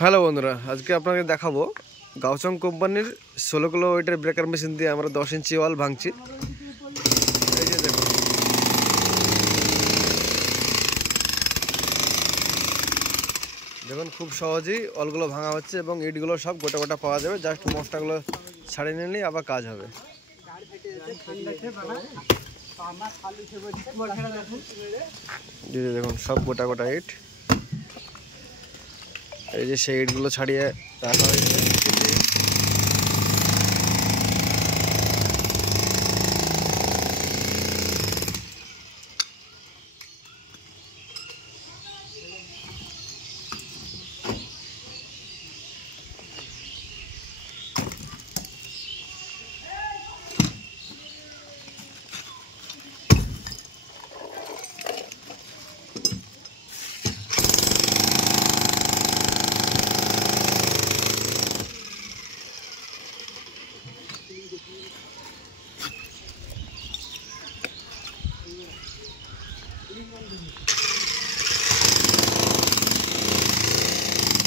Hello বন্ধুরা, আজকে আপনাকে দেখাবো গাওচং কোম্পানির 16 কিলো ওয়েটের ব্রেকার মেশিন দিয়ে আমরা 10 ইঞ্চি ওয়াল ভাঙছি। এই যে দেখুন, দেখুন খুব সহজেই ওয়ালগুলো ভাঙা হচ্ছে এবং ইটগুলো সব গোটা গোটা পাওয়া যাবে। জাস্ট মশলাগুলো ছাড়িয়ে নিলেই আবার কাজ হবে। দেখুন সব গোটা গোটা ইট, এই যে সেই ইটগুলো ছাড়িয়ে রাখা হয়েছে।